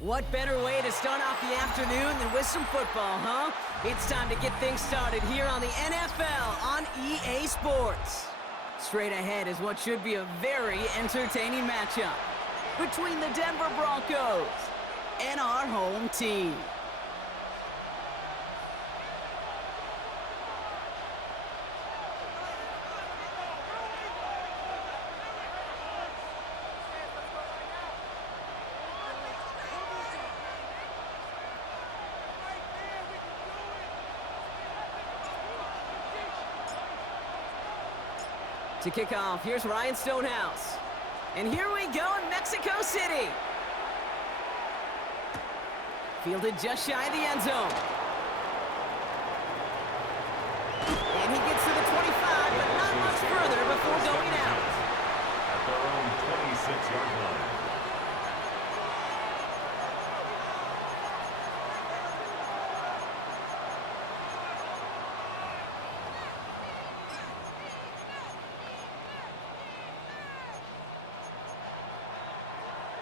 What better way to start off the afternoon than with some football, huh? It's time to get things started here on the NFL on EA Sports. Straight ahead is what should be a very entertaining matchup between the Denver Broncos and our home team. To kick off, here's Ryan Stonehouse. And here we go in Mexico City. Fielded just shy of the end zone. And he gets to the 25, but not much further before going out. At their own 26-yard line.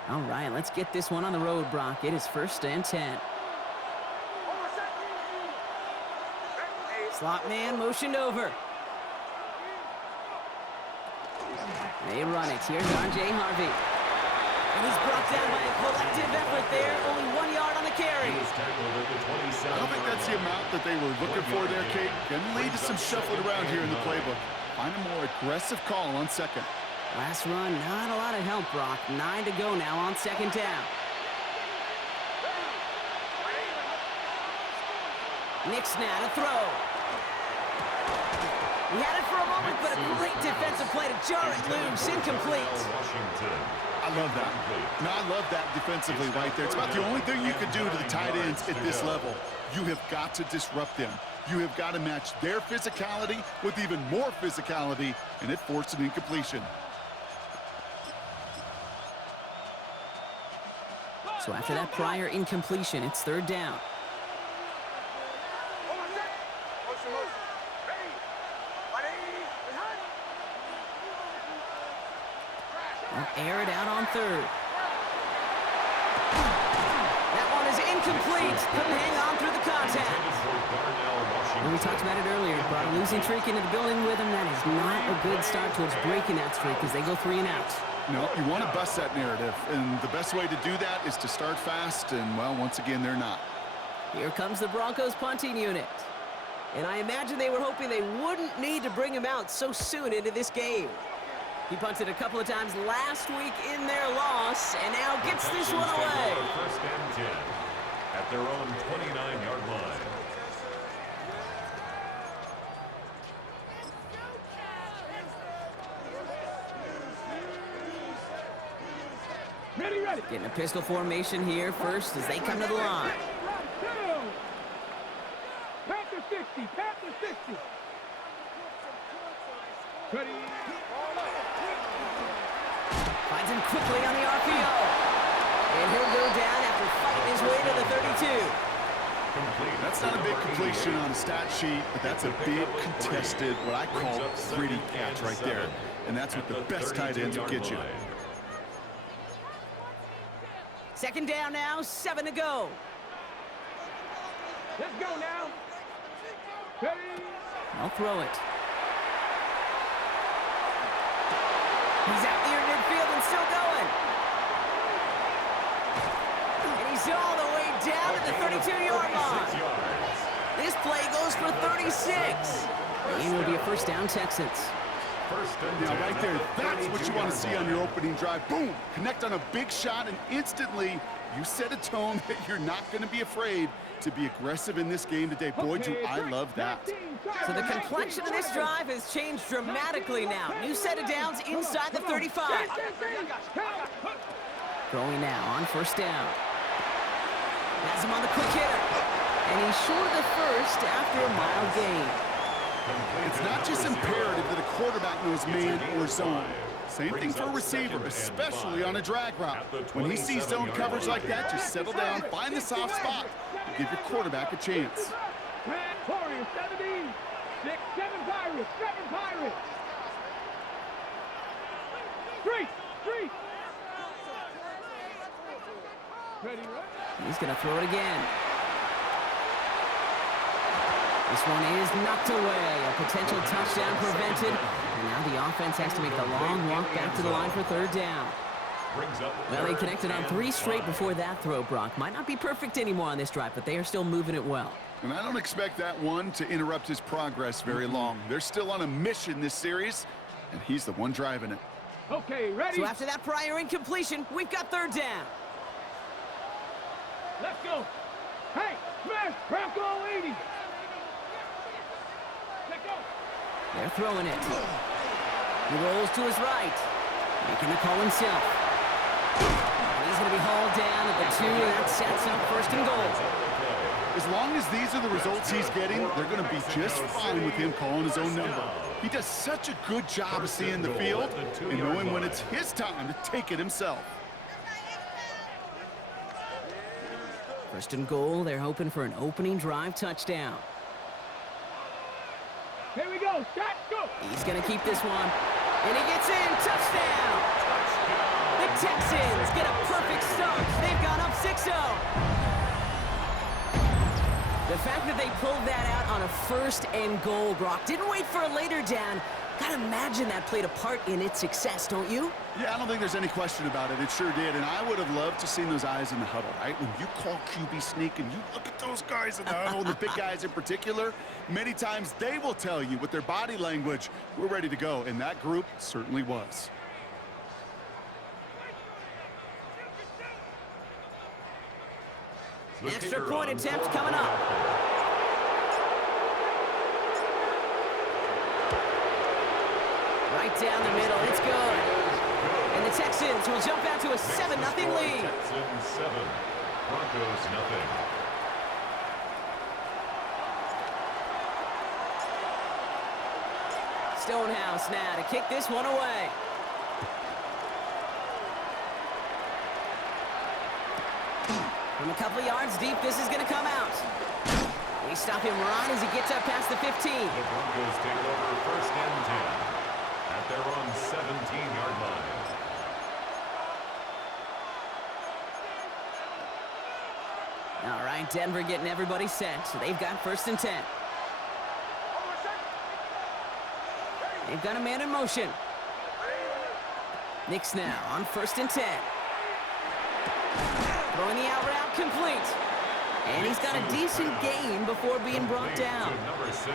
All right, let's get this one on the road, Brock. It is 1st and 10. Slot man motioned over. They run it. Here's R.J. Harvey. And he's brought down by a collective effort there. Only 1 yard on the carry. I don't think that's the amount that they were looking for there, Kate. Going to lead to some shuffling around here in the playbook. Find a more aggressive call on second. Last run, not a lot of help, Brock. 9 to go now on 2nd down. Nix now to throw. He had it for a moment, but a great defensive play to jar it loose. Incomplete. I love that. No, I love that defensively right there. It's about the only thing you can do to the tight ends at this level. You have got to disrupt them. You have got to match their physicality with even more physicality, and it forced an incompletion. So after that prior incompletion, it's 3rd down. They'll air it out on 3rd. That one is incomplete. Couldn't hang on through the contact. And we talked about it earlier. Brought a losing streak into the building with him. That is not a good start towards breaking that streak as they go 3 and out. No, you want to bust that narrative, and the best way to do that is to start fast, and, well, once again, they're not. Here comes the Broncos punting unit. And I imagine they were hoping they wouldn't need to bring him out so soon into this game. He punted a couple of times last week in their loss, and now gets this one away. 1st and 10 at their own 29-yard line. Ready. Getting a pistol formation here first as they come to the line. Panther 60. Finds him quickly on the RPO. And he'll go down after fighting his way to the 32. That's not a big completion on a stat sheet, but that's a big contested, what I call gritty catch right there. And that's what the best tight ends will get you. 2nd down now, 7 to go. Let's go now. Ready. I'll throw it. He's out there in midfield and still going. And he's all the way down at the 32-yard line. This play goes for 36. And will be a 1st down, Texans. Now, right there, that's what you want to see on your opening drive. Boom! Connect on a big shot, and instantly you set a tone that you're not going to be afraid to be aggressive in this game today. Boy, do I love that. So the complexion of this drive has changed dramatically now. New set of downs inside the 35. Going now on 1st down. Has him on the quick hitter. And he's short of the 1st after a mild gain. It's not just imperative that a quarterback knows man or zone. Same thing for a receiver, especially on a drag route. When he sees zone coverage like that, just settle down, find the soft spot, and give your quarterback a chance. Warriors 17. 6, 7 Pirates. 7 Pirates. 3. Ready, right? He's going to throw it again. This one is knocked away. A potential touchdown prevented. And now the offense has to make the long walk back to the line for third down. Well, they connected on 3 straight before that throw, Brock. Might not be perfect anymore on this drive, but they are still moving it well. And I don't expect that one to interrupt his progress very long. They're still on a mission this series, and he's the one driving it. Okay, ready? So after that prior incompletion, we've got third down. Let's go. Hey, smash, Bronco 80. Let's go. They're throwing it. He rolls to his right, making the call himself. And he's going to be hauled down at the 2, and that sets up first and goal. As long as these are the results he's getting, they're going to be just fine with him calling his own number. He does such a good job of seeing the field and knowing when it's his time to take it himself. First and goal, they're hoping for an opening drive touchdown. Here we go. Start, go. He's going to keep this one. And he gets in. Touchdown! The Texans get a perfect start. They've gone up 6-0. The fact that they pulled that out on a first and goal, Brock, didn't wait for a later down. Gotta imagine that played a part in its success, don't you? Yeah, I don't think there's any question about it. It sure did, and I would have loved to seen those eyes in the huddle, right? When you call QB sneak and you look at those guys in the huddle, the big guys in particular, many times they will tell you with their body language, we're ready to go, and that group certainly was. Extra point attempt coming up. Right down the middle, it's good. And the Texans will jump out to a 7-0 lead. Texans 7, Broncos 0. Stonehouse now to kick this one away. From a couple yards deep, this is going to come out. They stop him right as he gets up past the 15. The Broncos take over first and 10 at their own 17-yard line. All right, Denver getting everybody set. So they've got first and 10. They've got a man in motion. Knicks now on first and 10. Throwing the out route complete. And he's got a decent gain before being brought down. Number 6.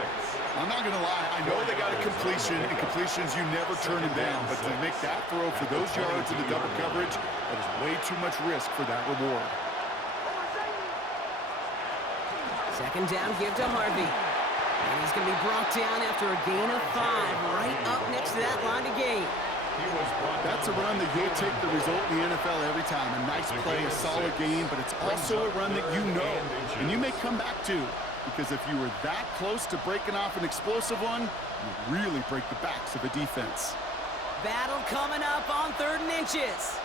I'm not going to lie. I know they got a completion, and completions, you never turn them down. But to make that throw for those yards in the double coverage, that is way too much risk for that reward. Second down, give to Harvey. And he's going to be brought down after a gain of 5, right up next to that line of gain. That's a run that you'll take the result in the NFL every time. A nice play, a solid game, but it's also a run that you know, and you may come back to. Because if you were that close to breaking off an explosive one, you really break the backs of a defense. Battle coming up on 3rd and inches.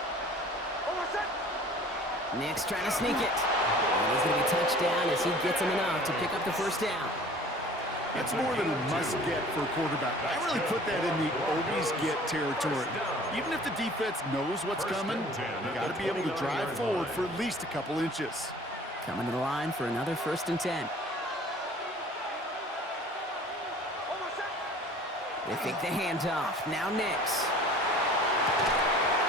Nick's trying to sneak it. And he's going to be touched down as he gets him enough to pick up the first down. That's more than a must-get for a quarterback. I really put that in the always-get territory. Even if the defense knows what's coming, you got to be able to drive forward for at least a couple inches. Coming to the line for another first and 10. They fake the handoff. Now Knicks.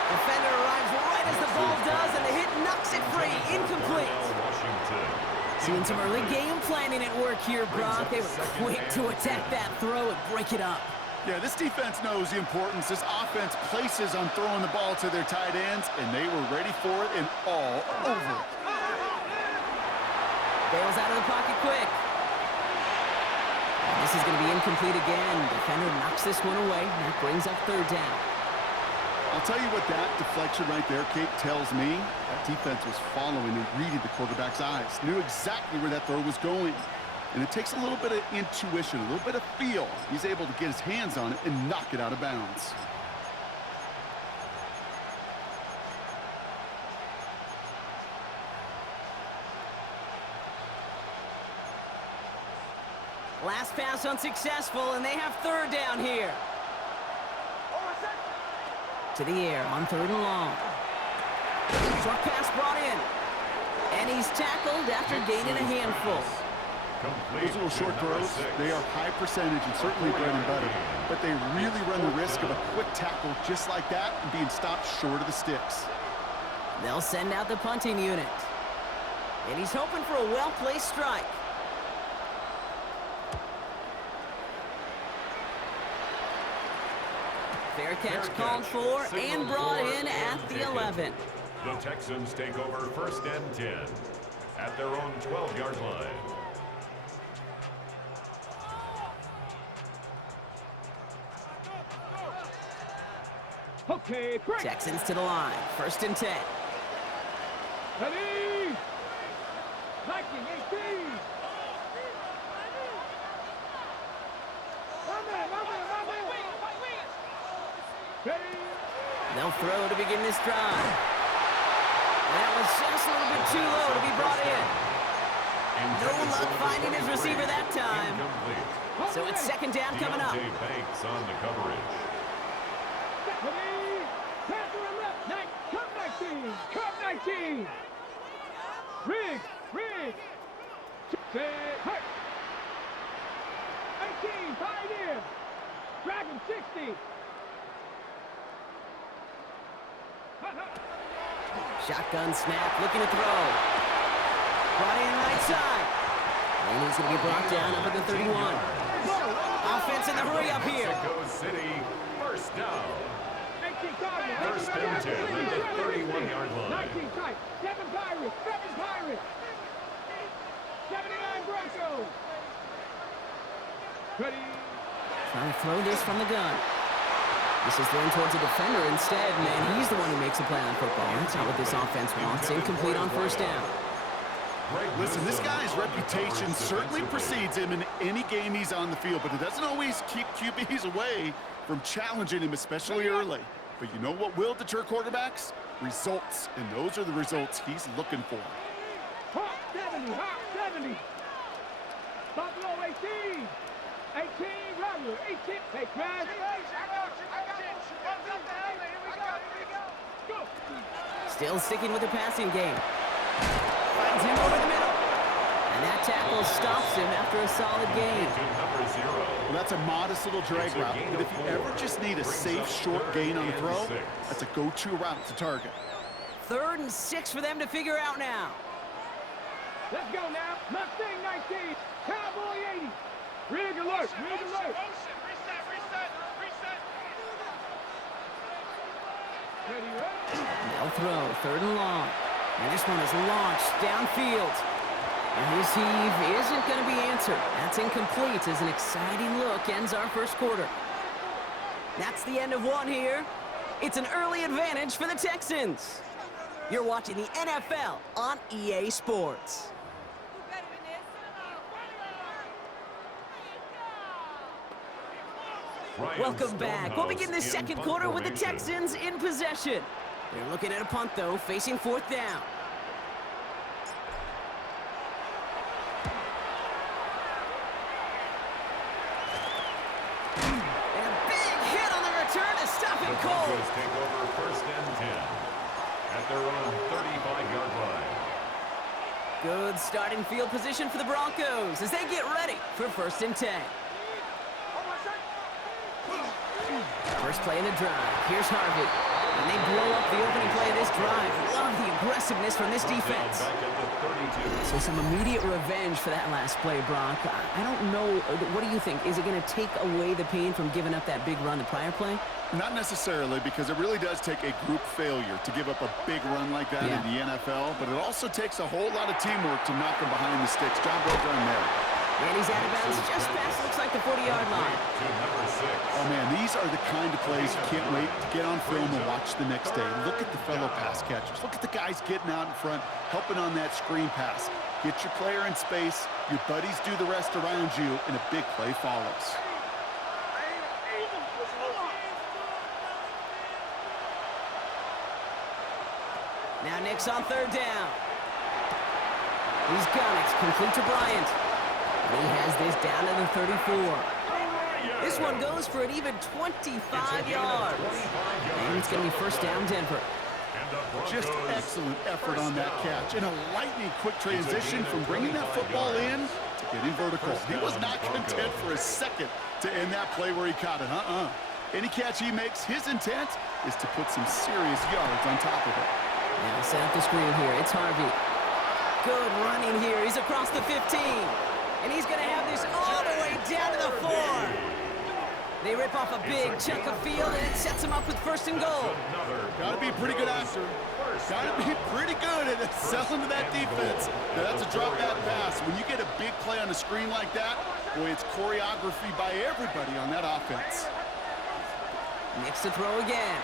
Defender arrives right as the ball does, and the hit knocks it free. Incomplete. Seeing some early game planning at work here, Brock. They were quick to attack that throw and break it up. Yeah, this defense knows the importance this offense places on throwing the ball to their tight ends, and they were ready for it and all over it. Bails out of the pocket quick. And this is going to be incomplete again. Defender knocks this one away, and that brings up 3rd down. I'll tell you what that deflection right there, Kate, tells me. That defense was following and reading the quarterback's eyes. Knew exactly where that throw was going. And it takes a little bit of intuition, a little bit of feel. He's able to get his hands on it and knock it out of bounds. Last pass unsuccessful, and they have 3rd down here. To the air on 3rd and long. Short pass brought in. And he's tackled after gaining a handful. Those little short throws, they are high percentage and certainly bread and butter, but they really run the risk of a quick tackle just like that and being stopped short of the sticks. They'll send out the punting unit. And he's hoping for a well-placed strike. Fair catch called for and brought in at the 11. The Texans take over 1st and 10 at their own 12-yard line. Okay, break. Texans to the line. 1st and 10. Ready. 19-18. Ready. They'll throw to begin this drive. That was just a little bit too low to be brought in. No luck finding his receiver that time. So it's 2nd down coming up. Banks on the coverage. Ready. Pass to the left. Come 19. Come 19. Rig. Set. Hut. 18. Pioneer. Dragon 60. Shotgun snap, looking to throw. Brought in right side. And he's going to be brought down up at the 31. Offense in the hurry up here. Mexico City, 1st down. 1st and 10 at the 31-yard line. 19 tight. 7 Pirates. 79 Broncos. Ready. Trying to throw this from the gun. This is thrown towards a defender instead, man. He's the one who makes a play on football. That's not what this offense wants. Incomplete on 1st down. Listen, this guy's reputation certainly precedes him in any game he's on the field, but it doesn't always keep QBs away from challenging him, especially early. But you know what will deter quarterbacks? Results, and those are the results he's looking for. Hawk 70. Hawk 70. Buffalo 18. 18, Robert, 18, take pass. Still sticking with the passing game. Finds him over the middle. And that tackle stops him after a solid gain. Well, that's a modest little drag route, but if you ever just need a safe, short gain on a throw, that's a go-to route to target. 3rd and 6 for them to figure out now. Let's go now. Mustang 19, Cowboy 80. Rig alert, rig alert. They'll throw, 3rd and long. And this one is launched downfield. And his heave isn't going to be answered. That's incomplete as an exciting look ends our 1st quarter. That's the end of one here. It's an early advantage for the Texans. You're watching the NFL on EA Sports. Welcome back. We'll begin the 2nd quarter with the Texans in possession. They're looking at a punt, though, facing 4th down. And a big hit on the return to stop him cold. The Broncos take over 1st and 10 at their own 35-yard line. Good starting field position for the Broncos as they get ready for 1st and 10. First play in the drive. Here's Harvey. And they blow up the opening play of this drive. Love the aggressiveness from this defense. So some immediate revenge for that last play, Brock. I don't know. What do you think? Is it going to take away the pain from giving up that big run the prior play? Not necessarily, because it really does take a group failure to give up a big run like that in the NFL. But it also takes a whole lot of teamwork to knock them behind the sticks. Job well done there. And he's out of bounds just past, looks like, the 40-yard line. Oh, man, these are the kind of plays you can't wait to get on film and watch the next day. Look at the fellow pass catchers. Look at the guys getting out in front, helping on that screen pass. Get your player in space, your buddies do the rest around you, and a big play follows. Now Nick's on 3rd down. He's got it. Complete to Bryant. And he has this down to the 34. This one goes for an even 25 yards. And it's going to be 1st down, Denver. And Just excellent effort on that catch. And a lightning quick transition from bringing that football in to getting vertical. He was not content for a second to end that play where he caught it. Any catch he makes, his intent is to put some serious yards on top of it. Now set up the screen here. It's Harvey. Good running here. He's across the 15. And he's going to have this all the way down to the 4. They rip off a big chunk of field, and it sets them up with 1st and goal. Got to be a pretty good actor. Got to be pretty good at selling to that defense. Now, that's a drop-back pass. When you get a big play on the screen like that, boy, it's choreography by everybody on that offense. Next to throw again.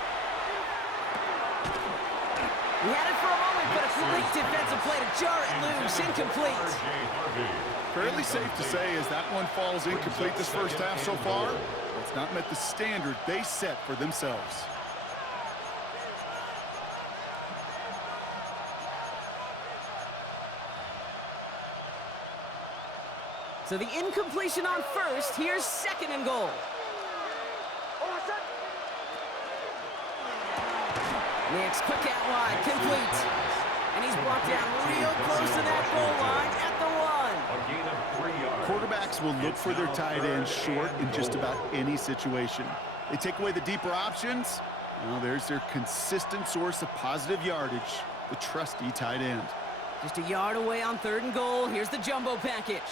He had it for a moment, but a great defensive play to jar it loose. Incomplete. Fairly safe to say as that one falls incomplete this first half so far, it's not met the standard they set for themselves. So the incompletion on 1st. Here's 2nd and goal. Next, quick out wide, complete. And he's brought down real close to that goal line at the 1. Quarterbacks will look for their tight end short in just about any situation. They take away the deeper options. Well, there's their consistent source of positive yardage, the trusty tight end. Just a yard away on 3rd and goal. Here's the jumbo package.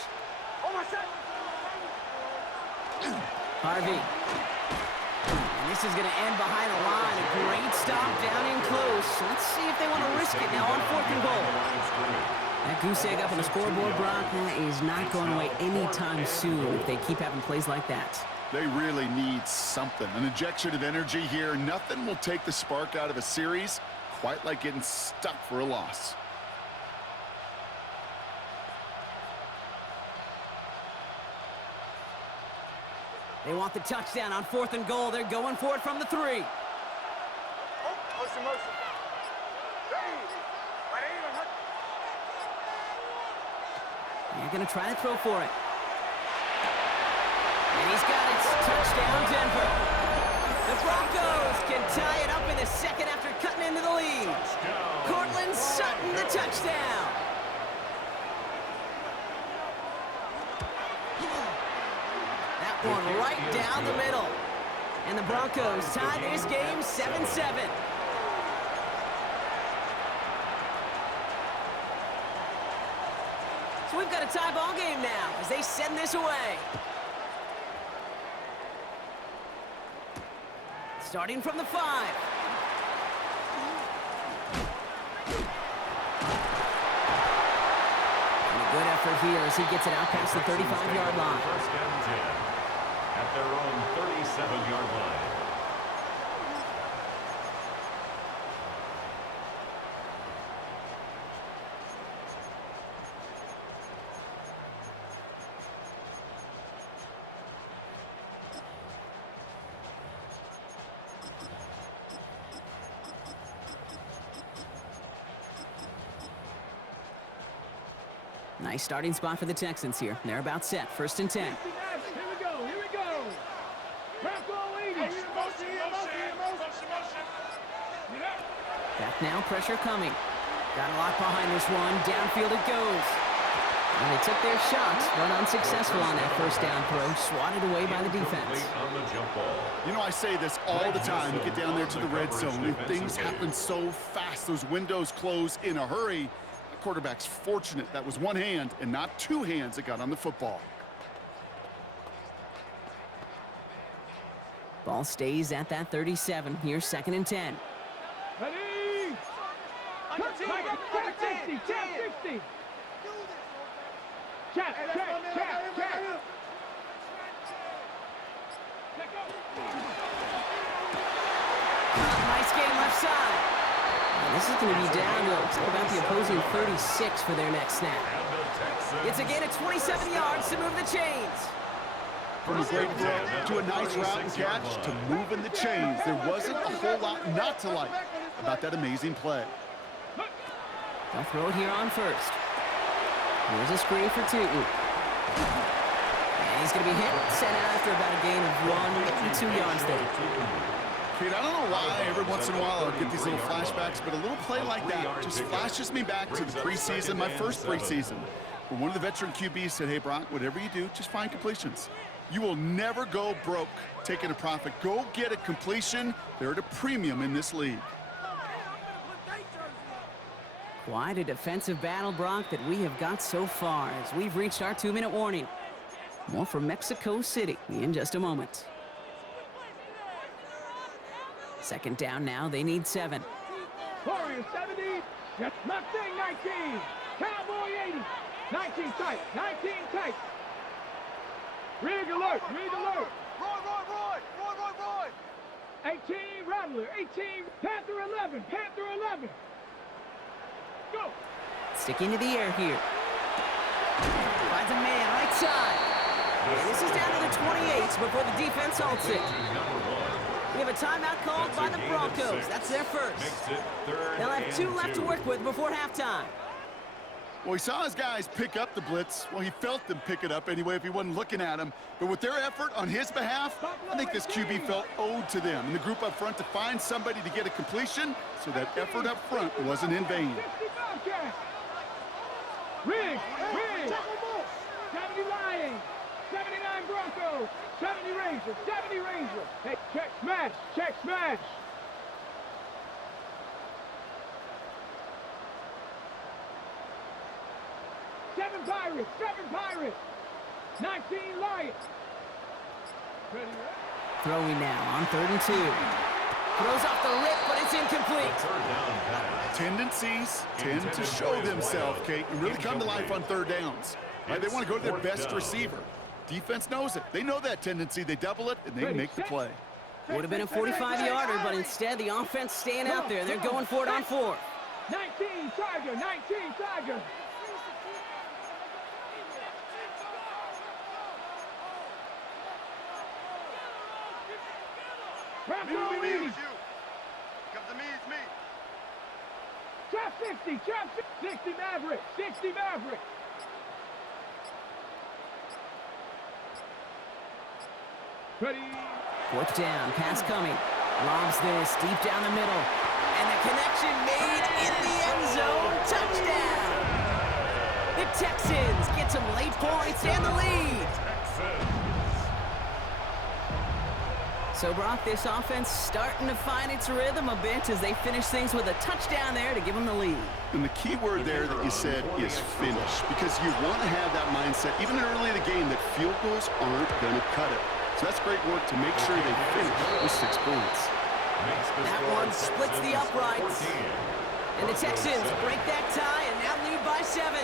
Harvey. And this is going to end behind a line. A great stop down in close. Let's see if they want to risk it now on 4th and goal. That goose egg up on the scoreboard, Brock, that is not going away anytime soon if they keep having plays like that. They really need something, an injection of energy here. Nothing will take the spark out of a series quite like getting stuck for a loss. They want the touchdown on 4th and goal. They're going for it from the 3. Motion. They're going to try to throw for it. And he's got it. Touchdown, Denver. The Broncos can tie it up in the 2nd after cutting into the lead. Cortland Sutton, the touchdown. That one right down the middle. And the Broncos tie this game 7-7. So we've got a tie ball game now as they send this away. Starting from the 5. And a good effort here as he gets it out past the 35-yard line. 1st and 10 at their own 37-yard line. Nice starting spot for the Texans here. They're about set. 1st and 10. Here we go. Bronco 80. Back now, pressure coming. Got a lot behind this one. Downfield it goes. And they took their shots, but unsuccessful on that 1st down throw. Swatted away by the defense. On the jump ball. You know, I say this all the time. You get down there to the red zone, and things happen so fast. Those windows close in a hurry. The quarterback's fortunate that was one hand and not two hands that got on the football. Ball stays at that 37. Here's 2nd and 10. Ready? Check 60. Check. Nice game left side. And this is going to be down to about the opposing 36 for their next snap. It's a gain of 27 yards to move the chains. From a great throw to a nice route and catch to moving the chains. There wasn't a whole lot not to like about that amazing play. They'll throw it here on 1st. Here's a screen for Tootin. And he's going to be hit, sent out after about a gain of 1, maybe 2 yards there. Kate, I don't know why every once in a while I'll get these little flashbacks, but a little play like that just flashes me back to the preseason, my first preseason, where one of the veteran QBs said, hey, Brock, whatever you do, just find completions. You will never go broke taking a profit. Go get a completion. They're at a premium in this league. Quite a defensive battle, Brock, that we have got so far as we've reached our 2-minute warning. More from Mexico City in just a moment. Second down now, they need 7. Warriors 70, Mustang 19, Cowboy 80, 19 tight, 19 tight. Rig alert, rig alert. Roy. 18, Rattler, 18, Panther 11, Panther 11. Go. Sticking to the air here. Finds a man, right side. And this is down to the 28s before the defense halts it. We have a timeout called by the Broncos. That's their first. They'll have 2 left to work with before halftime. Well, he saw his guys pick up the blitz. Well, he felt them pick it up anyway if he wasn't looking at him. But with their effort on his behalf, I think this QB felt owed to them and the group up front to find somebody to get a completion, so that effort up front wasn't in vain. Rig, 70 Lions, 79 Broncos, 70 Rangers, 70 Rangers. Hey, check smash. 7 Pirates, 19 Lions. Throwing now on 3rd and 2. Throws off the rip, but it's incomplete. Tendencies tend to show themselves, Kate, and really come to life on 3rd downs. Right? They want to go to their best receiver. Defense knows it. They know that tendency. They double it, and they make the play. Would have been a 45-yarder, but instead the offense staying out there. They're going for it on 4th. 19 Tiger. Trap 60 Maverick. Ready. 4th down, pass coming. Lobs this deep down the middle. And the connection made in the end zone. Touchdown! The Texans get some late points and the lead. So, Brock, this offense starting to find its rhythm a bit as they finish things with a touchdown there to give them the lead. And the key word there that you said is finish, because you want to have that mindset, even early in the game, that field goals aren't going to cut it. So that's great work to make sure they finish with 6 points. That one splits the uprights. And the Texans break that tie and now lead by 7.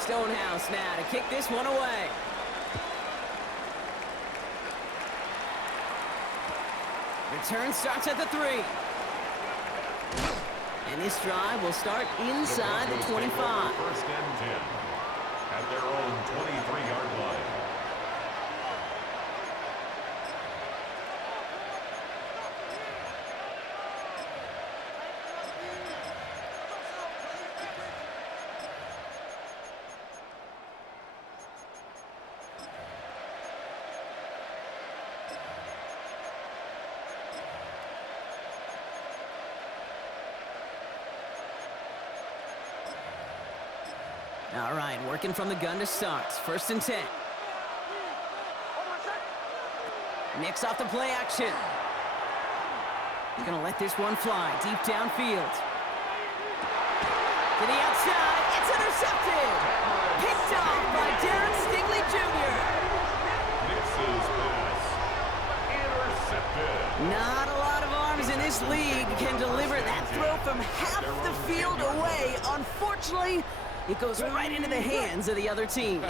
Stonehouse now to kick this one away. Return starts at the 3. And this drive will start inside the 25. First and 10 at their own 23-yard line. All right, working from the gun to start. 1st and 10. Nicks off the play action. He's going to let this one fly deep downfield. To the outside. It's intercepted. Picked off by Derek Stingley Jr. Nix's pass intercepted. Not a lot of arms in this league can deliver that throw from half the field away. Unfortunately, it goes right into the hands of the other team.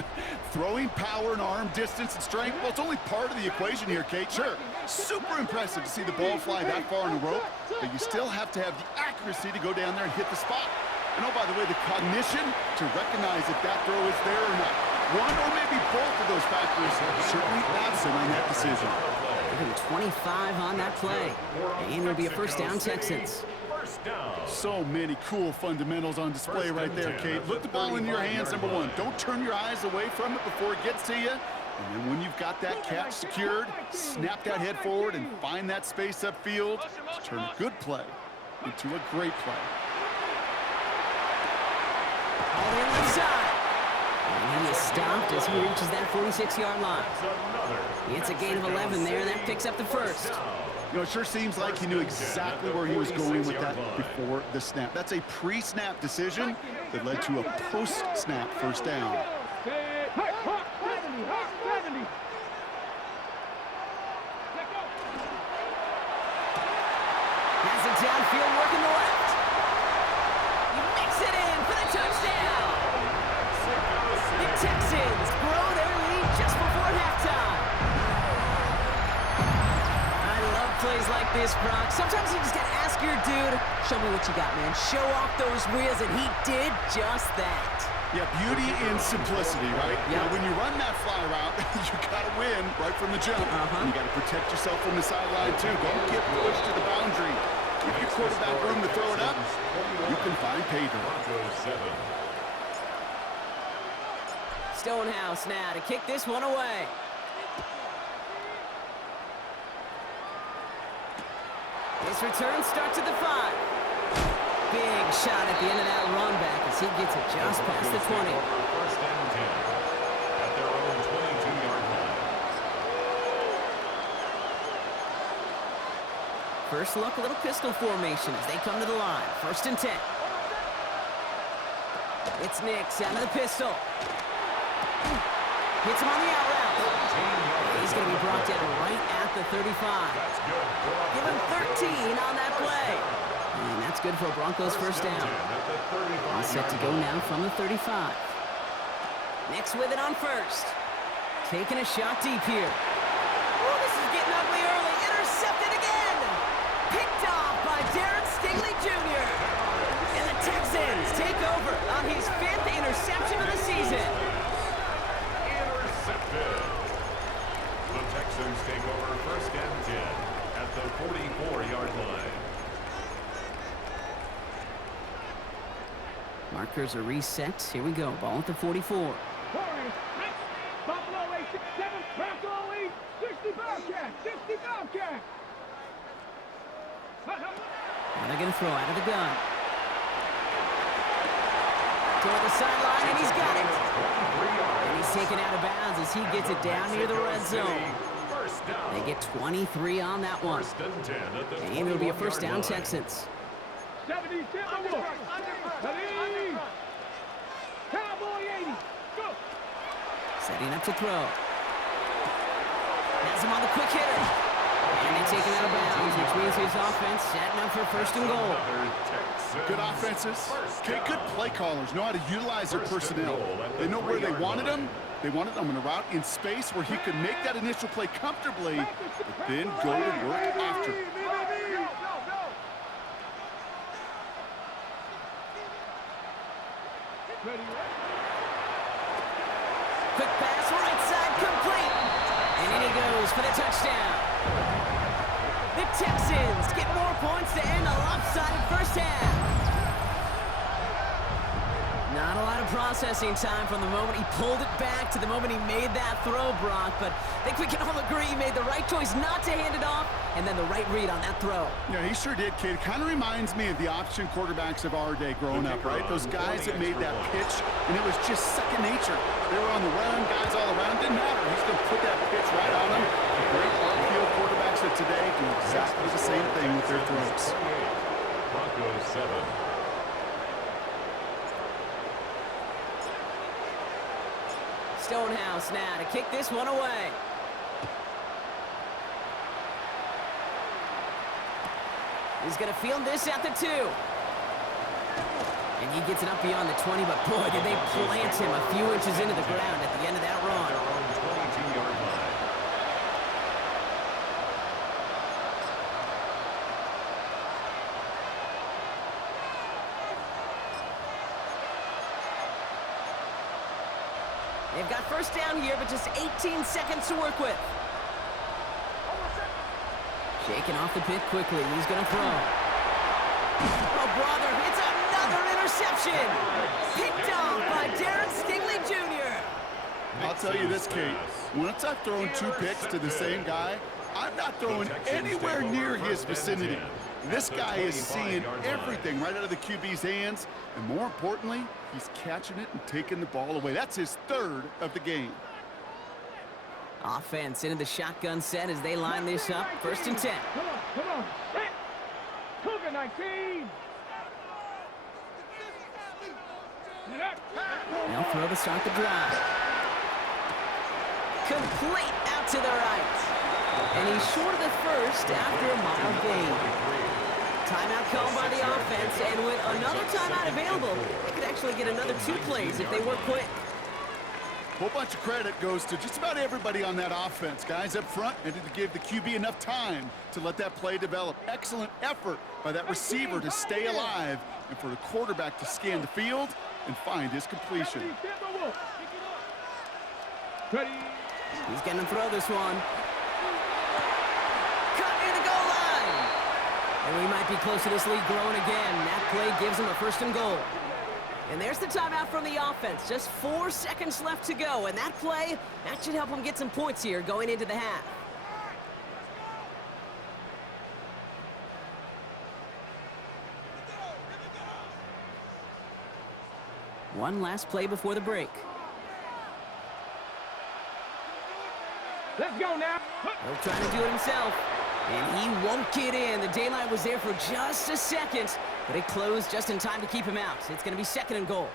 Throwing power and arm distance and strength, well, it's only part of the equation here, Kate. Sure, super impressive to see the ball fly that far in a rope, but you still have to have the accuracy to go down there and hit the spot. And oh, by the way, the cognition to recognize if that throw is there or not. One or maybe both of those factors certainly absent on that decision. Even 25 on that play. And it'll be a first down, Texans. So many cool fundamentals on display right there, Kate. Look the ball in your hands, number 1. Don't turn your eyes away from it before it gets to you. And then when you've got that catch secured, snap that head forward and find that space upfield to turn a good play into a great play. All the left side. And he is stopped as he reaches that 46-yard line. It's a gain of 11 there, and that picks up the first. You know, it sure seems like he knew exactly where he was going with that before the snap. That's a pre-snap decision that led to a post-snap first down. Has it downfield, working the left. He makes it in for the touchdown. The Texans grow their lead just before halftime. I love plays like this, Brock. Sometimes you just got to ask your dude, show me what you got, man. Show off those wheels, and he did just that. Yeah, beauty in simplicity, right? Yeah. Now, when you run that fly route, you got to win right from the jump. And you got to protect yourself from the sideline, too. Don't get pushed to the boundary. Give your quarterback room to throw it up. You can find pay dirt. Stonehouse now to kick this one away. His return starts at the 5. Big shot at the end of that run back as he gets it just past the 20. First and 10 at their own 22-yard line. First look, a little pistol formation as they come to the line. First and 10. It's Nix out of the pistol. Hits him on the out route. He's going to be brought down right at the 35. Give him 13 on that play. And that's good for a Broncos first down. All set to go now from the 35. Nix with it on first. Taking a shot deep here. Oh, this is getting ugly early. Intercepted again. Picked off by Darren Stingley Jr. And the Texans take over on his 5th interception of the season. Intercepted. The Texans take over first and 10 at the 44-yard line. Markers are reset. Here we go. Ball at the 44. Buffalo 867, Bronco 60 Bobcat, 60 Bobcat. Now they're going to throw out of the gun. Toward the sideline, and he's got it. And he's taken out of bounds as he gets it down near the red zone. They get 23 on that one. And it'll be a first down, Texans. 70 Timberwolves. Ready? Cowboy 80. Go. Setting up to throw. Has him on the quick hitter. And they take him out of bounds, which means his offense setting up for first and goal. Good offenses. Okay, good play callers know how to utilize their personnel. They know where they wanted them. They wanted them in a route in space where he could make that initial play comfortably, but then go to work after. Quick pass, right side, complete. And in he goes for the touchdown. The Texans get more points to end a lopsided first half. Not a lot of processing time from the moment he pulled it back to the moment he made that throw, Brock. But I think we can all agree he made the right choice not to hand it off, and then the right read on that throw. Yeah, he sure did, kid. Kind of reminds me of the option quarterbacks of our day growing up, right? Those guys that made that pitch, and it was just second nature. They were on the run, guys all around. Didn't matter. He's going to put that pitch right on them. The great upfield quarterbacks of today do exactly the same thing with their throws. Broncos 7. Stonehouse now to kick this one away. He's going to field this at the 2. And he gets it up beyond the 20, but boy, did they plant him a few inches into the ground at the end of that run. 22-yard line. They've got first down here, but just 18 seconds to work with. Shaking off the pit quickly. He's going to throw. Oh, brother, it's another interception. Picked off by Darren Stingley Jr. I'll tell you this, Kate. Once I've thrown 2 picks to the same guy, I'm not throwing anywhere near his vicinity. This guy is seeing everything right out of the QB's hands, and more importantly, he's catching it and taking the ball away. That's his 3rd of the game. Offense into the shotgun set as they line this up. 1st and 10. Come on. Set. Cougar 19. They'll throw to start the drive. Complete out to the right. And he's short of the 1st after a mild gain. Timeout called by the offense, and with another timeout available, they could actually get another 2 plays if they work quick. A whole bunch of credit goes to just about everybody on that offense. Guys up front needed to give the QB enough time to let that play develop. Excellent effort by that receiver to stay alive and for the quarterback to scan the field and find his completion. He's going to throw this one. Cut near the goal line. And we might be close to this lead growing again. That play gives him a 1st and goal. And there's the timeout from the offense. Just 4 seconds left to go. And that play, that should help them get some points here going into the half. One last play before the break. Let's go now. He'll try to do it himself. And he won't get in. The daylight was there for just a second, but it closed just in time to keep him out. It's going to be 2nd and goal.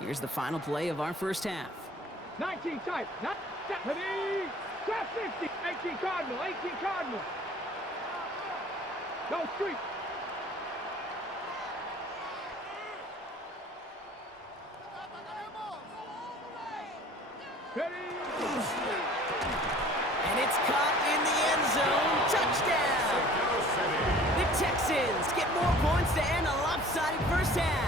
Here's the final play of our 1st half. 19 type. Not 70. Top 50. 18 Cardinal. 18 Cardinal. Go street. Ready. And it's caught in the end zone. Touchdown. The Texans get more points to end a lopsided 1st half.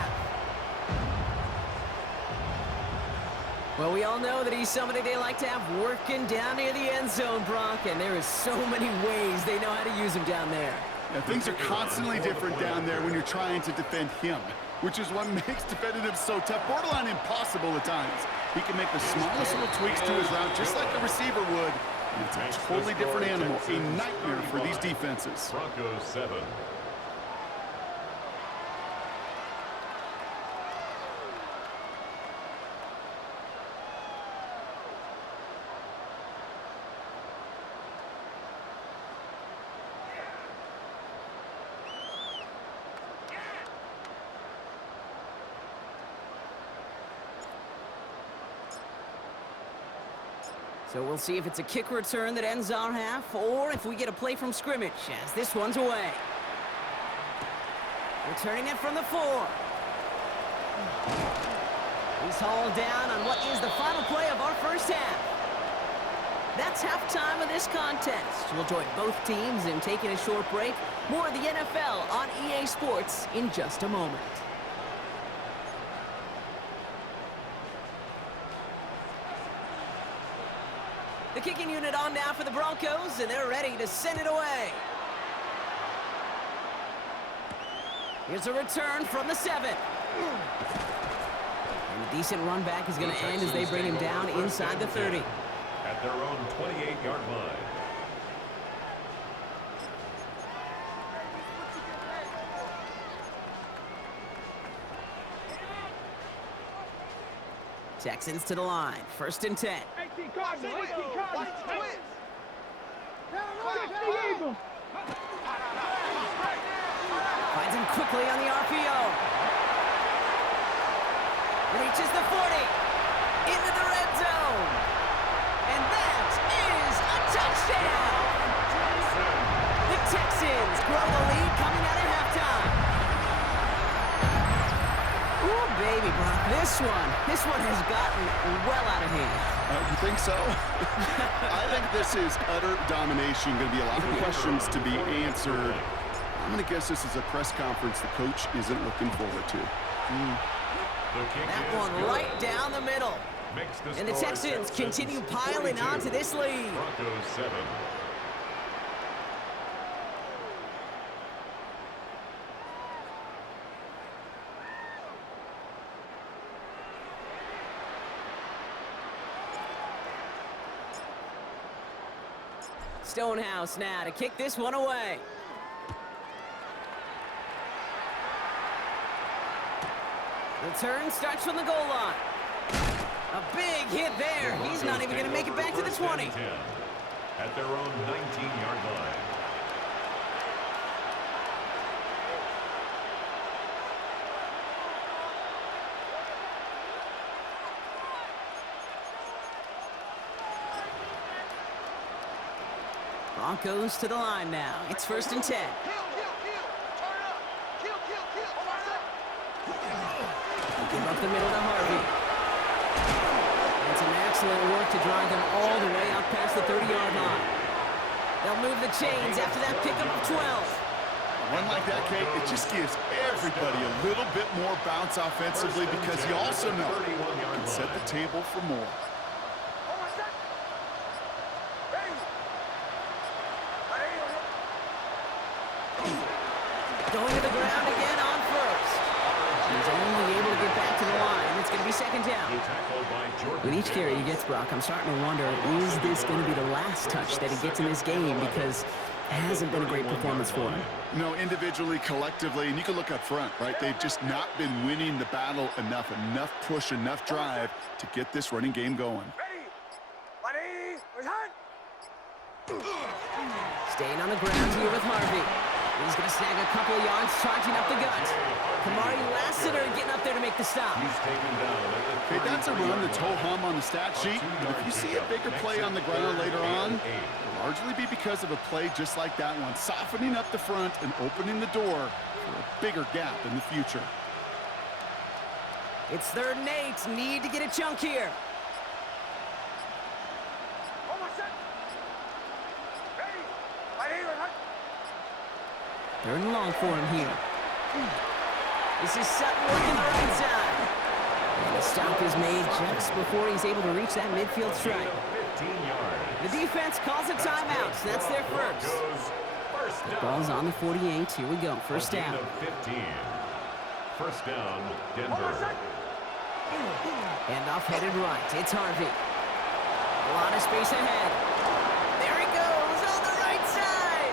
Well, we all know that he's somebody they like to have working down near the end zone, Brock, and there is so many ways they know how to use him down there. Yeah, things are constantly different down there when you're trying to defend him, which is what makes defending him so tough, borderline impossible at times. He can make the smallest little tweaks to his route just like a receiver would, and it's a totally different animal, a nightmare for these defenses. Broncos 7. So we'll see if it's a kick return that ends our half, or if we get a play from scrimmage, as this one's away. Returning it from the 4. He's hauled down on what is the final play of our 1st half. That's halftime of this contest. We'll join both teams in taking a short break. More of the NFL on EA Sports in just a moment. The kicking unit on now for the Broncos, and they're ready to send it away. Here's a return from the 7. And a decent run back is going to end as they bring him down inside the 30. At their own 28-yard line. Texans to the line. 1st and 10. 18 Cardinal. 18 Cardinal. Eagle. Finds him quickly on the RPO. Reaches the 40. Into the red zone. And that is a touchdown. The Texans grow the lead coming out of halftime. Ooh, baby, Brock. This one has gotten well out of hand. You think so? I think this is utter domination. Going to be a lot of questions to be answered. I'm going to guess this is a press conference the coach isn't looking forward to. That one right down the middle. And the Texans continue piling onto this lead. Broncos 7. Stonehouse now to kick this one away. The turn starts from the goal line. A big hit there. He's not even going to make it back to the 20. At their own 19-yard line. Broncos to the line now. It's 1st and 10. Give up the middle to Harvey. And some excellent work to drive them all the way up past the 30-yard line. They'll move the chains after that pickup of 12. One like that, Kate, it just gives everybody a little bit more bounce offensively because you also know you can set the table for more. Going to the ground again on 1st. He's only able to get back to the line. It's going to be 2nd down. With each carry he gets, Brock, I'm starting to wonder, is this going to be the last touch that he gets in this game? Because it hasn't been a great performance for him. No, individually, collectively, and you can look up front, right? They've just not been winning the battle enough push, enough drive to get this running game going. Staying on the ground here with Harvey. He's going to snag a couple of yards, charging up the gut. Kamari Lassiter getting up there to make the stop. He's taken down. Okay, that's a run that's ho-hum on the stat sheet, but if you see a bigger play on the ground later on, it'll largely be because of a play just like that one, softening up the front and opening the door for a bigger gap in the future. It's 3rd and 8. Need to get a chunk here. Third and long for him here. This is Sutton working the right side. And the stop is made just before he's able to reach that midfield strike. The defense calls a timeout, so that's their first. The ball's on the 48. Here we go. 1st down. 1st down, Denver. Handoff headed right. It's Harvey. A lot of space ahead. There he goes on the right side.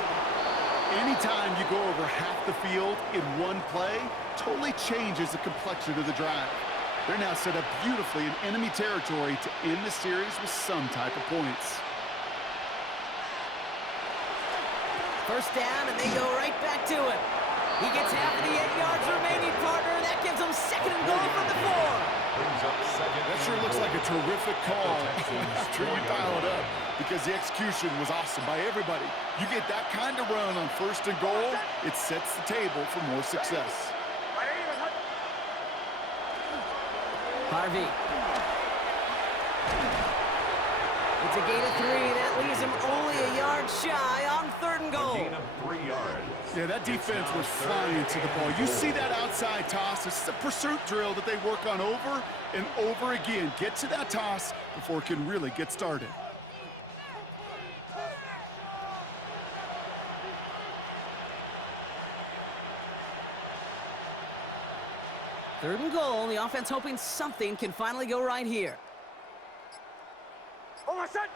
Anytime you go over half the field in one play, totally changes the complexion of the drive. They're now set up beautifully in enemy territory to end the series with some type of points. 1st down, and they go right back to it. He gets half of the 8 yards remaining, partner. That gives him 2nd and goal from the 4. That sure looks like a terrific call after you dial it up because the execution was awesome by everybody. You get that kind of run on 1st and goal, it sets the table for more success. Harvey. It's a gain of 3. That leaves him only a yard shy on 3rd and goal. Gain of 3 yards. Yeah, that defense was flying to the ball. You see that outside toss. This is a pursuit drill that they work on over and over again. Get to that toss before it can really get started. Third and goal. The offense hoping something can finally go right here. Hold on, set.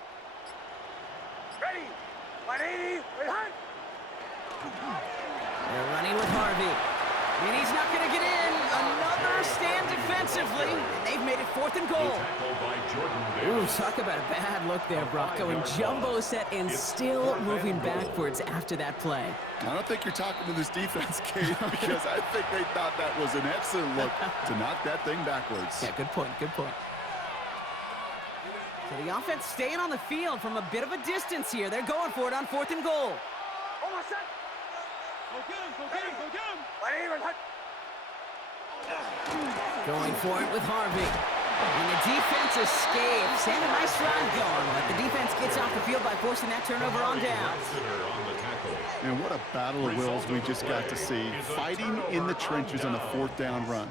Ready. 180. Ready. They're running with Harvey. And he's not going to get in. Another stand defensively. And they've made it 4th and goal. Ooh, talk about a bad look there, Brock. Going jumbo set and still moving backwards after that play. I don't think you're talking to this defense, Kate, because I think they thought that was an excellent look to knock that thing backwards. Yeah, good point, good point. So the offense staying on the field from a bit of a distance here. They're going for it on 4th and goal. Hold on, set. Go get him, go get him, go get him. Going for it with Harvey. And the defense escapes. Had a nice drive going, but the defense gets off the field by forcing that turnover on down. And what a battle of wills we just got to see. Fighting in the trenches on the 4th down run.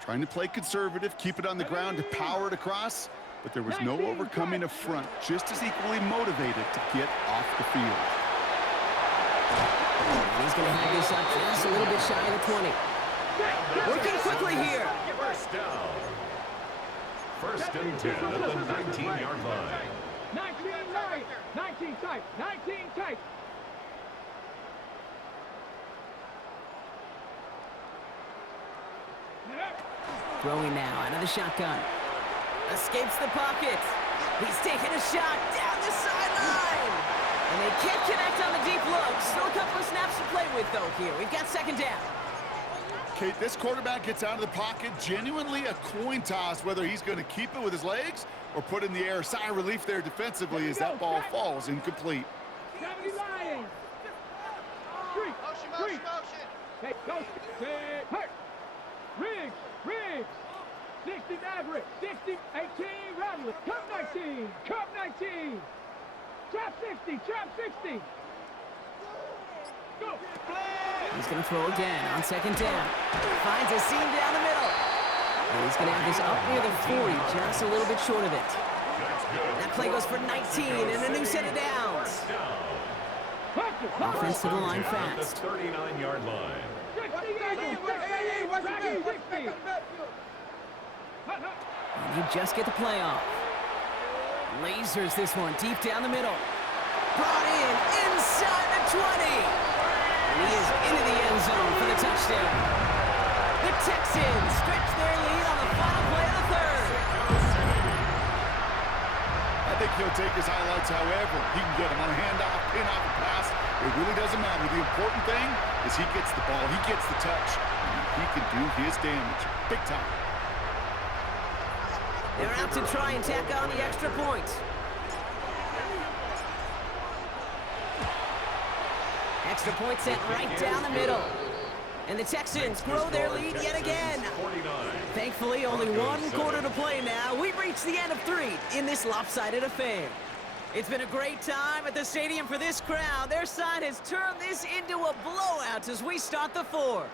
Trying to play conservative, keep it on the ground to power it across, but there was no overcoming a front, just as equally motivated to get off the field. He's going to have this up just a little bit shy of the 20. Working quickly here. First down. First and 10 at the 19-yard line. 19-9. 19 tight. 19 tight. Throwing now out of the shotgun. Escapes the pocket. He's taking a shot down the sideline. And they can't connect on the deep look. Still a couple of snaps to play with, though, here. We've got 2nd down. Kate, this quarterback gets out of the pocket, genuinely a coin toss whether he's going to keep it with his legs or put in the air. Sigh of relief there defensively as that ball falls incomplete. 70 Lions. Street. Motion. Hey, go. Hey. Riggs. 60 Maverick. 60, 18 Rattler. Cup 19. Trap 60. Go. He's going to throw again on 2nd down. Finds a seam down the middle. And he's going to have this up near the 40, just a little bit short of it. That play goes for 19 and a new set of downs. Offense to the line fast. At the 39-yard line. And you just get the play off. Lasers this one deep down the middle. Brought in inside the 20. And he is into the end zone for the touchdown. The Texans stretch their lead on the final play of the 3rd. I think he'll take his highlights however he can get them on a handoff, pin off a pass. It really doesn't matter. The important thing is he gets the ball, he gets the touch, and he can do his damage big time. They're out to try and tack on the extra point. Extra point sent right down the middle. And the Texans grow their lead yet again. Thankfully, only 1 quarter to play now. We've reached the end of 3 in this lopsided affair. It's been a great time at the stadium for this crowd. Their side has turned this into a blowout as we start the 4th.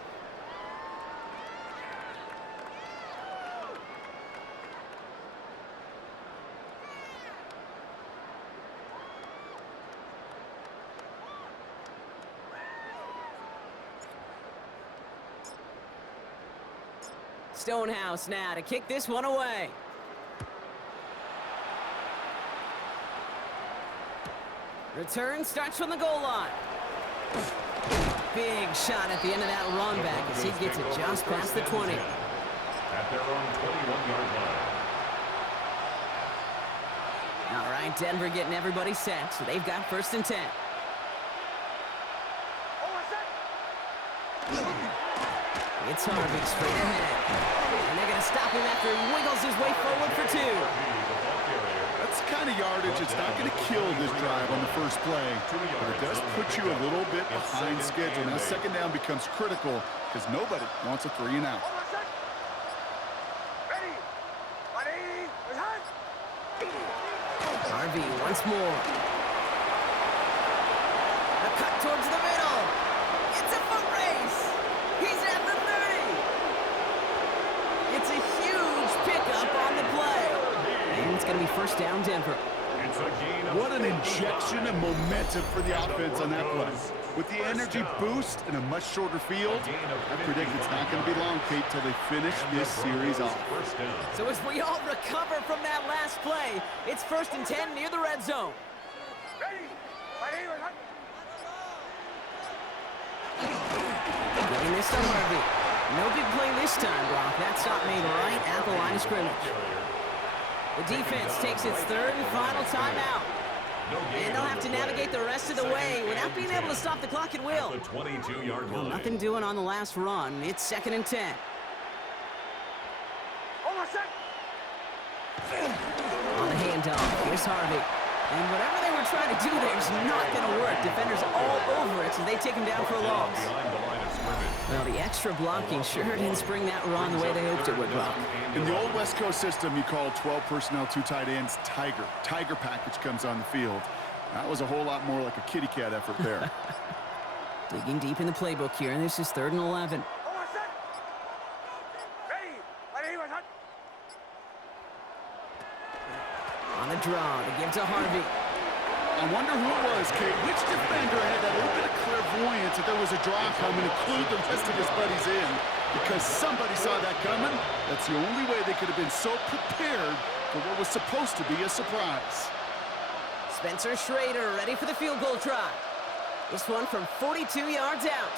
Stonehouse now to kick this one away. Return starts from the goal line. Big shot at the end of that run back as he gets it just past the 20. At their own 21-yard line. All right, Denver getting everybody set, so they've got 1st and 10. It's Harvey straight ahead. And they're going to stop him after he wiggles his way forward for 2. That's the kind of yardage it's not going to kill this drive on the first play, but it does put you a little bit behind schedule. Now 2nd down becomes critical because nobody wants a 3 and out. Harvey once more. A cut towards the middle. It's a foot race. He's at the 30. It's a huge pickup on the play. And it's going to be 1st down Denver. What an injection of momentum for the offense on that play. With the energy boost in a much shorter field, I predict it's not going to be long, Kate, till they finish this series off. So as we all recover from that last play, it's 1st and 10 near the red zone. Giving this to Harvey. No big play this time, Brock. That stop made right at the line of scrimmage. The defense takes its 3rd and final timeout. And they'll have to navigate the rest of the way without being able to stop the clock at will. The 22-yard line. Nothing doing on the last run. It's 2nd and 10. On the handoff, here's Harvey. And whatever they were trying to do there is not going to work. Defenders all over it, so they take him down for a loss. Behind the line of scrimmage. Well, the extra blocking sure didn't spring that run the way they hoped it would, Brock. In the old West Coast system, you call 12 personnel, 2 tight ends, Tiger. Tiger package comes on the field. That was a whole lot more like a kitty cat effort there. Digging deep in the playbook here, and this is 3rd and 11. On the draw, to give to Harvey. I wonder who it was, Kate. Which defender had that little bit of clairvoyance that there was a draw coming and clued the rest of his buddies in? Because somebody saw that coming. That's the only way they could have been so prepared for what was supposed to be a surprise. Spencer Schrader ready for the field goal try. This one from 42 yards out.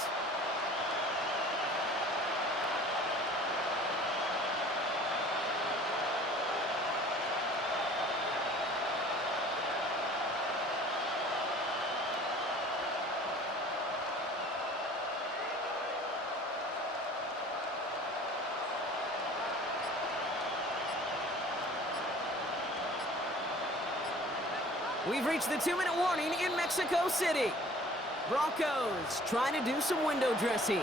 We've reached the 2-minute warning in Mexico City. Broncos trying to do some window dressing.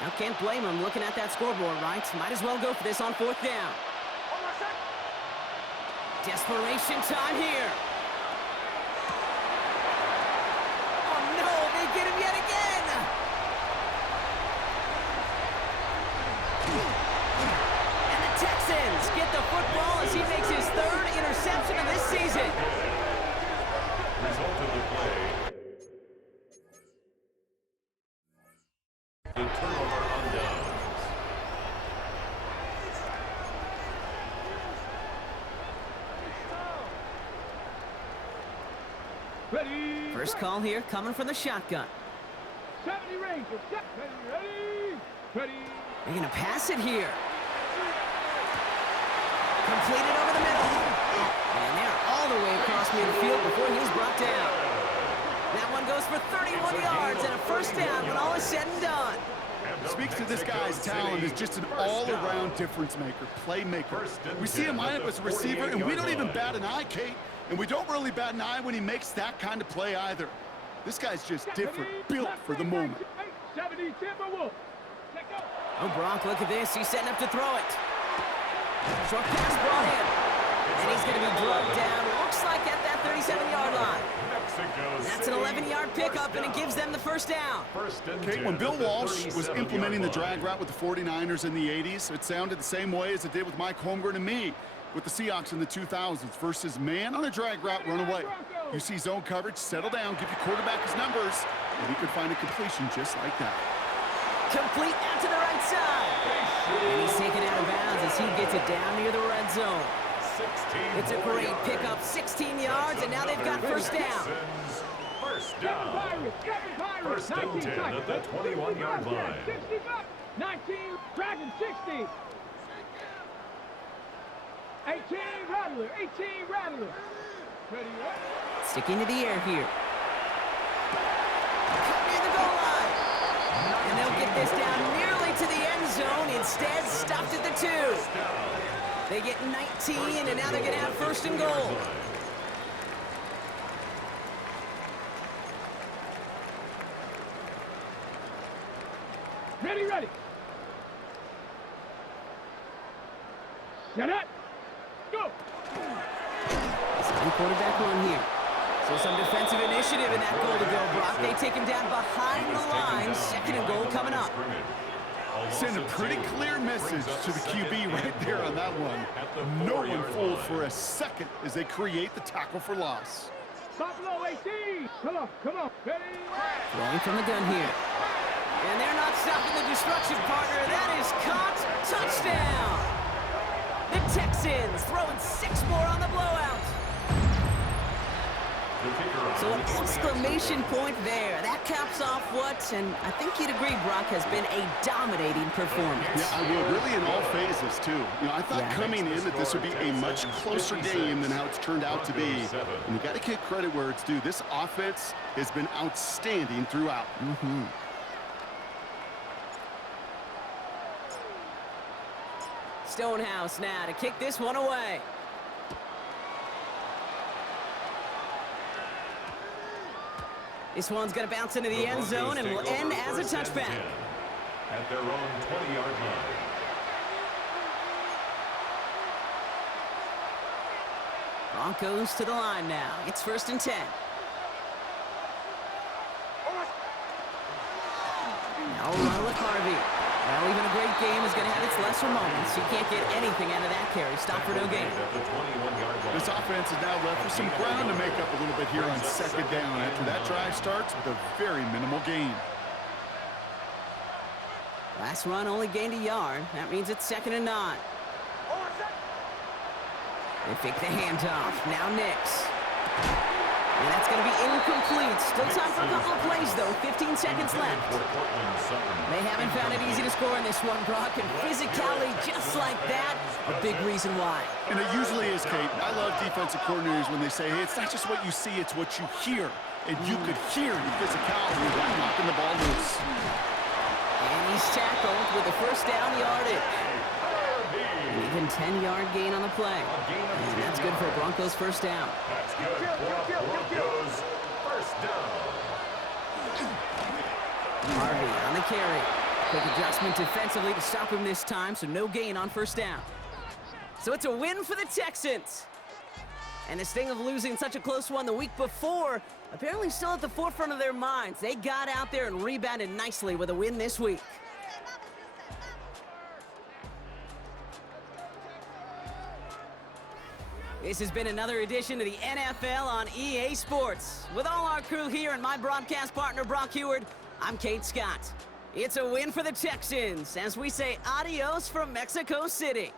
Now can't blame him looking at that scoreboard, right? Might as well go for this on 4th down. Desperation time here. Oh no, they get him yet again. And the Texans get the football as he makes his 3rd interception of this season. Result of the play. The turnover on downs. Ready. First call here coming from the shotgun. 70 range. Ready. Ready. They're going to pass it here. Completed over the middle. And they're all the way across midfield before he's brought down. That one goes for 31 yards and a 1st down when all is said and done. Speaks to this guy's talent as just an all-around difference maker, playmaker. We see him line up as a receiver, and we don't even bat an eye, Kate. And we don't really bat an eye when he makes that kind of play either. This guy's just different, built for the moment. 70 Timberwolves. Oh, Brock, look at this. He's setting up to throw it. Short pass brought in. And he's going to be drugged down. Looks like at that 37-yard line. That's an 11-yard pickup, and it gives them the 1st down. Kate, when Bill Walsh was implementing the drag route with the 49ers in the 80s, it sounded the same way as it did with Mike Holmgren and me with the Seahawks in the 2000s versus man on a drag route, run away. You see zone coverage, settle down, give your quarterback his numbers, and he could find a completion just like that. Complete out to the right side. And he's taken out of bounds as he gets it down near the red zone. It's a great pickup, 16 yards, and now they've got 1st down. First down. First and 10 at the 21-yard line. 19, Dragon 60. 18, Rattler. 18, Rattler. Ready, Sticking to the air here. Cut near the goal line. And they'll get this down nearly to the end zone. Instead, stopped at the 2. They get 19, and now they're going to have 1st and goal. Ready, ready. Set up. Go. Second quarterback run here. So some defensive initiative in that goal to go, Brock. They take him down behind the line. 2nd and goal coming up. Send a pretty clear message to the QB right there on that one. No one fooled for a second as they create the tackle for loss. Buffalo 18. Come on. Ready. Throwing from the gun here. And they're not stopping the destruction, partner. That is caught. Touchdown. The Texans throwing 6 more on the blowout. The kicker on So an the 20 exclamation point there. That caps off what, and I think you'd agree, Brock, has been a dominating performance. Yeah, I would. Really in all phases, too. You know, I thought coming in that this would be a much closer game than how it's turned out to be. And you got to give credit where it's due. This offense has been outstanding throughout. Stonehouse now to kick this one away. This one's going to bounce into the end zone and will end as a touchback. At their own 20-yard line. Broncos to the line now. It's 1st and 10. Now run with Harvey. Well, even a great game is going to have its lesser moments. You can't get anything out of that carry. Stop for no gain. This offense is now left with some ground to make up a little bit here on 2nd down after that drive starts with a very minimal gain. Last run only gained a yard. That means it's 2nd and 9. They fake the handoff. Now Nix. And that's going to be incomplete. Still time for a couple of plays, though. 15 seconds left. They haven't found it easy to score in this one, Brock, and physicality just like that, a big reason why. And it usually is, Kate. I love defensive coordinators when they say, hey, it's not just what you see, it's what you hear. And you could hear the physicality of that knocking the ball loose. And he's tackled with a 1st down yardage. An even 10-yard gain on the play. And that's good for a Broncos 1st down. That's good for Broncos 1st down. Harvey on the carry. Quick adjustment defensively to stop him this time, so no gain on 1st down. So it's a win for the Texans. And the sting of losing such a close one the week before, apparently still at the forefront of their minds. They got out there and rebounded nicely with a win this week. This has been another edition of the NFL on EA Sports. With all our crew here and my broadcast partner, Brock Heward, I'm Kate Scott. It's a win for the Texans as we say adios from Mexico City.